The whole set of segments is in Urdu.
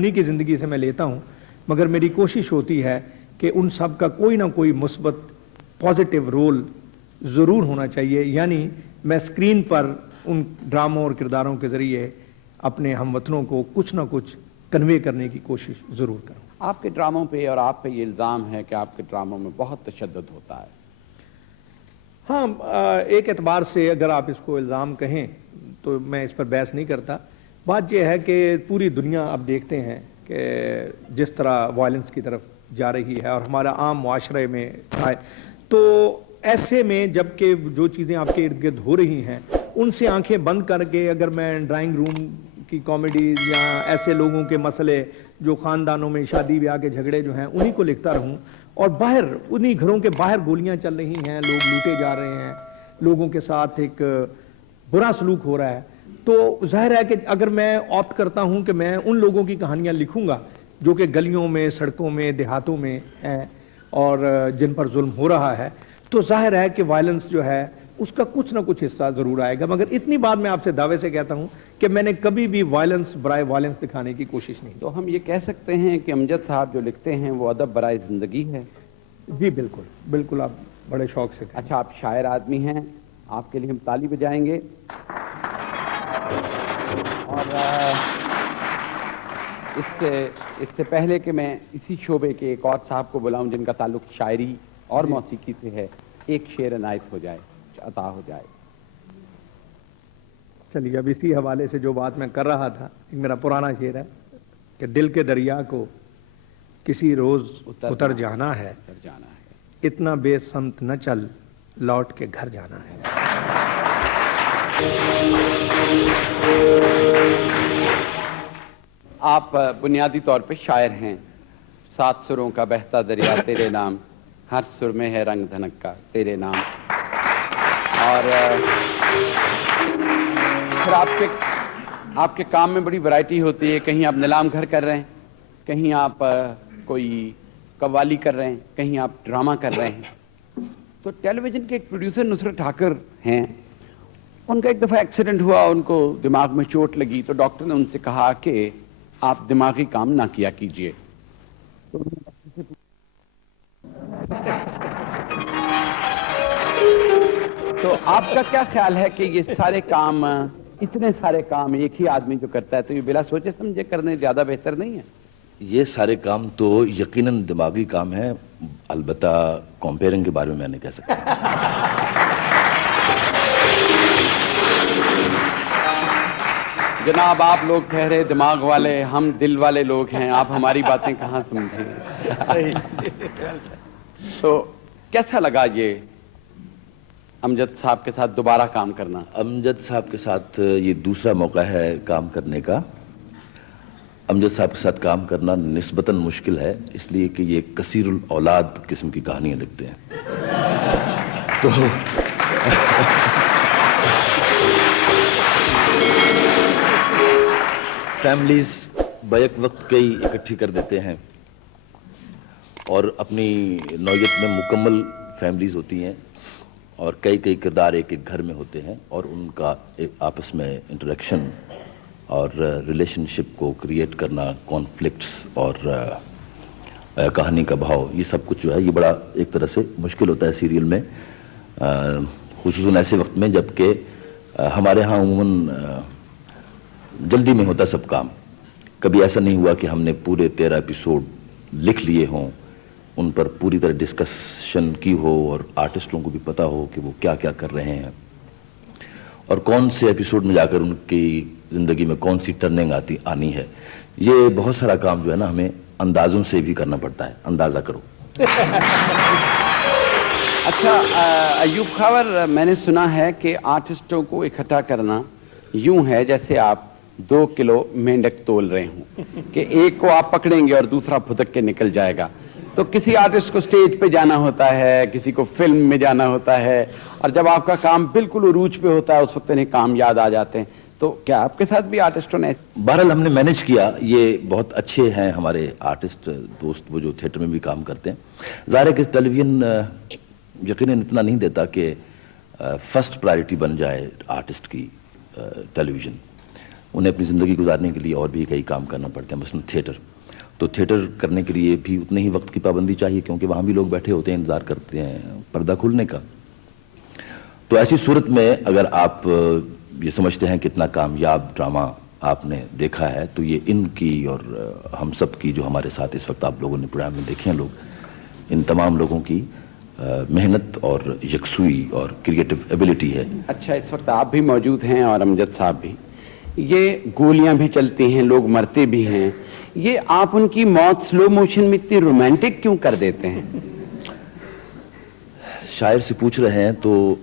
انہی کی زندگی سے میں لیتا ہوں، مگر میری کوشش ہوتی ہے کہ ان سب کا کوئی نہ کوئی مثبت پازیٹیو رول ضرور ہونا چاہیے، یعنی میں اسکرین پر ان ڈراموں اور کرداروں کے ذریعے اپنے ہم وطنوں کو کچھ نہ کچھ کنوے کرنے کی کوشش ضرور کروں۔ آپ کے ڈراموں پہ اور آپ پہ یہ الزام ہے کہ آپ کے ڈراموں میں بہت تشدد ہوتا ہے۔ ہاں، ایک اعتبار سے اگر آپ اس کو الزام کہیں تو میں اس پر بحث نہیں کرتا۔ بات یہ ہے کہ پوری دنیا اب دیکھتے ہیں کہ جس طرح وائلنس کی طرف جا رہی ہے اور ہمارا عام معاشرے میں آئے، تو ایسے میں جب کہ جو چیزیں آپ کے ارد گرد ہو رہی ہیں ان سے آنکھیں بند کر کے اگر میں ڈرائنگ روم کی کامیڈیز یا ایسے لوگوں کے مسئلے جو خاندانوں میں شادی بیاہ کے جھگڑے جو ہیں انہی کو لکھتا رہوں، اور باہر انہی گھروں کے باہر گولیاں چل رہی ہیں، لوگ لوٹے جا رہے ہیں، لوگوں کے ساتھ ایک برا سلوک ہو رہا ہے، تو ظاہر ہے کہ اگر میں آپٹ کرتا ہوں کہ میں ان لوگوں کی کہانیاں لکھوں گا جو کہ گلیوں میں، سڑکوں میں، دیہاتوں میں ہیں اور جن پر ظلم ہو رہا ہے، تو ظاہر ہے کہ وائلنس جو ہے اس کا کچھ نہ کچھ حصہ ضرور آئے گا۔ مگر اتنی بات میں آپ سے دعوے سے کہتا ہوں کہ میں نے کبھی بھی وائلنس برائے وائلنس دکھانے کی کوشش نہیں کی۔ تو ہم یہ کہہ سکتے ہیں کہ امجد صاحب جو لکھتے ہیں وہ ادب برائے زندگی ہے؟ جی بالکل بالکل، آپ بڑے شوق سے کہیں۔ اچھا، آپ شاعر آدمی ہیں، آپ کے لیے ہم تالی بجائیں گے۔ اور اس سے پہلے کہ میں اسی شعبے کے ایک اور صاحب کو بلاؤں جن کا تعلق شاعری اور موسیقی سے ہے، ایک شعر عنایت ہو جائے، عطا ہو جائے۔ چلیے، اب اسی حوالے سے جو بات میں کر رہا تھا، ایک میرا پرانا شعر ہے کہ دل کے دریا کو کسی روز اتر جانا ہے، اتنا بے سمت نہ چل، لوٹ کے گھر جانا ہے۔ آپ بنیادی طور پہ شاعر ہیں۔ 7 سروں کا بہتا دریا تیرے نام، ہر سر میں ہے رنگ دھنک کا تیرے نام۔ اور پھر آپ کے کام میں بڑی ورائٹی ہوتی ہے، کہیں آپ نیلام گھر کر رہے ہیں، کہیں آپ کوئی قوالی کر رہے ہیں، کہیں آپ ڈرامہ کر رہے ہیں۔ تو ٹیلی ویژن کے ایک پروڈیوسر نصرت ٹھاکر ہیں، ان کا ایک دفعہ ایکسیڈنٹ ہوا، ان کو دماغ میں چوٹ لگی، تو ڈاکٹر نے ان سے کہا کہ آپ دماغی کام نہ کیا کیجئے۔ تو آپ کا کیا خیال ہے کہ یہ سارے کام، اتنے سارے کام ایک ہی آدمی جو کرتا ہے، تو یہ بلا سوچے سمجھے کرنے زیادہ بہتر نہیں ہے؟ یہ سارے کام تو یقیناً دماغی کام ہے، البتہ کمپیئرنگ کے بارے میں نہیں کہہ سکتا۔ جناب، آپ لوگ ٹھہرے دماغ والے، ہم دل والے لوگ ہیں، آپ ہماری باتیں کہاں سمجھیں؟ تو کیسا لگا یہ امجد صاحب کے ساتھ دوبارہ کام کرنا؟ امجد صاحب کے ساتھ یہ دوسرا موقع ہے کام کرنے کا۔ امجد صاحب کے ساتھ کام کرنا نسبتاً مشکل ہے، اس لیے کہ یہ کثیر الاولاد قسم کی کہانیاں لکھتے ہیں، تو فیملیز بیک وقت کئی اکٹھی کر دیتے ہیں، اور اپنی نوعیت میں مکمل فیملیز ہوتی ہیں، اور کئی کردار ایک ایک گھر میں ہوتے ہیں، اور ان کا آپس میں انٹریکشن اور ریلیشن شپ کو کریٹ کرنا، کانفلکٹس اور کہانی کا بہاؤ، یہ سب کچھ جو ہے یہ بڑا ایک طرح سے مشکل ہوتا ہے سیریل میں، خصوصاً ایسے وقت میں جب کہ ہمارے ہاں عموماً جلدی میں ہوتا سب کام۔ کبھی ایسا نہیں ہوا کہ ہم نے پورے 13 ایپیسوڈ لکھ لیے ہوں، ان پر پوری طرح ڈسکشن کی ہو، اور آرٹسٹوں کو بھی پتہ ہو کہ وہ کیا کیا کر رہے ہیں، اور کون سے ایپیسوڈ میں جا کر ان کی زندگی میں کون سی ٹرننگ آنی ہے۔ یہ بہت سارا کام جو ہے نا ہمیں اندازوں سے بھی کرنا پڑتا ہے، اندازہ کرو۔ اچھا ایوب خاور، میں نے سنا ہے کہ آرٹسٹوں کو اکٹھا کرنا یوں ہے جیسے آپ 2 کلو مینڈک تول رہے ہوں، کہ ایک کو آپ پکڑیں گے اور دوسرا پھدک کے نکل جائے گا۔ تو کسی آرٹسٹ کو سٹیج پہ جانا ہوتا ہے، کسی کو فلم میں جانا ہوتا ہے، اور جب آپ کا کام بالکل عروج پہ ہوتا ہے اس وقت انہیں کام یاد آ جاتے ہیں۔ تو کیا آپ کے ساتھ بھی آرٹسٹوں نے؟ بہرحال ہم نے مینج کیا، یہ بہت اچھے ہیں ہمارے آرٹسٹ دوست، وہ جو تھیٹر میں بھی کام کرتے ہیں۔ ظاہر ہے کہ ٹیلی ویژن یقیناً اتنا نہیں دیتا کہ فرسٹ پرائرٹی بن جائے آرٹسٹ کی ٹیلی ویژن، انہیں اپنی زندگی گزارنے کے لیے اور بھی کئی کام کرنا پڑتے ہیں، مثلا تھیٹر. تو تھیٹر کرنے کے لیے بھی اتنے ہی وقت کی پابندی چاہیے، کیونکہ وہاں بھی لوگ بیٹھے ہوتے ہیں، انتظار کرتے ہیں پردہ کھلنے کا. تو ایسی صورت میں اگر آپ یہ سمجھتے ہیں کہ اتنا کامیاب ڈرامہ آپ نے دیکھا ہے، تو یہ ان کی اور ہم سب کی جو ہمارے ساتھ اس وقت آپ لوگوں نے پروگرام میں دیکھے ہیں لوگ، ان تمام لوگوں کی محنت اور یکسوئی اور کریٹو ایبلٹی ہے. اچھا، اس وقت آپ بھی موجود ہیں اور امجد صاحب بھی. یہ گولیاں بھی چلتی ہیں، لوگ مرتے بھی ہیں، یہ آپ ان کی موت سلو موشن میں اتنی رومانٹک کیوں کر دیتے ہیں؟ شاعر سے پوچھ رہے ہیں تو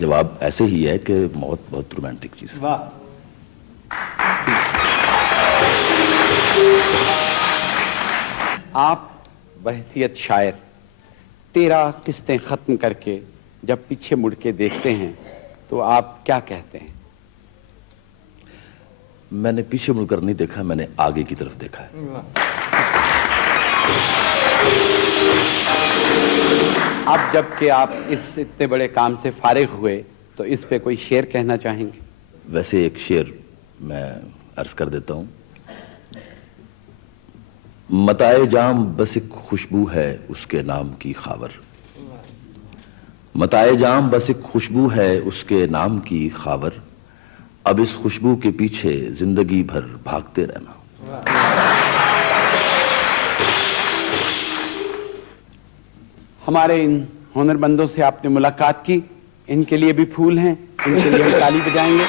جواب ایسے ہی ہے کہ موت بہت رومانٹک چیز ہے. واہ. آپ بحیثیت شاعر 13 قسطیں ختم کر کے جب پیچھے مڑ کے دیکھتے ہیں تو آپ کیا کہتے ہیں؟ میں نے پیچھے مڑ کر نہیں دیکھا، میں نے آگے کی طرف دیکھا ہے. اب جب کہ آپ اس اتنے بڑے کام سے فارغ ہوئے تو اس پہ کوئی شعر کہنا چاہیں گے؟ ویسے ایک شعر میں عرض کر دیتا ہوں. متاع جام بس ایک خوشبو ہے اس کے نام کی خاور. متاع جام بس ایک خوشبو ہے اس کے نام کی خاور. اب اس خوشبو کے پیچھے زندگی بھر بھاگتے رہنا. ہمارے ان ہنر مندوں سے آپ نے ملاقات کی، ان کے لیے بھی پھول ہیں، ان کے لیے ہم تالی بجائیں گے.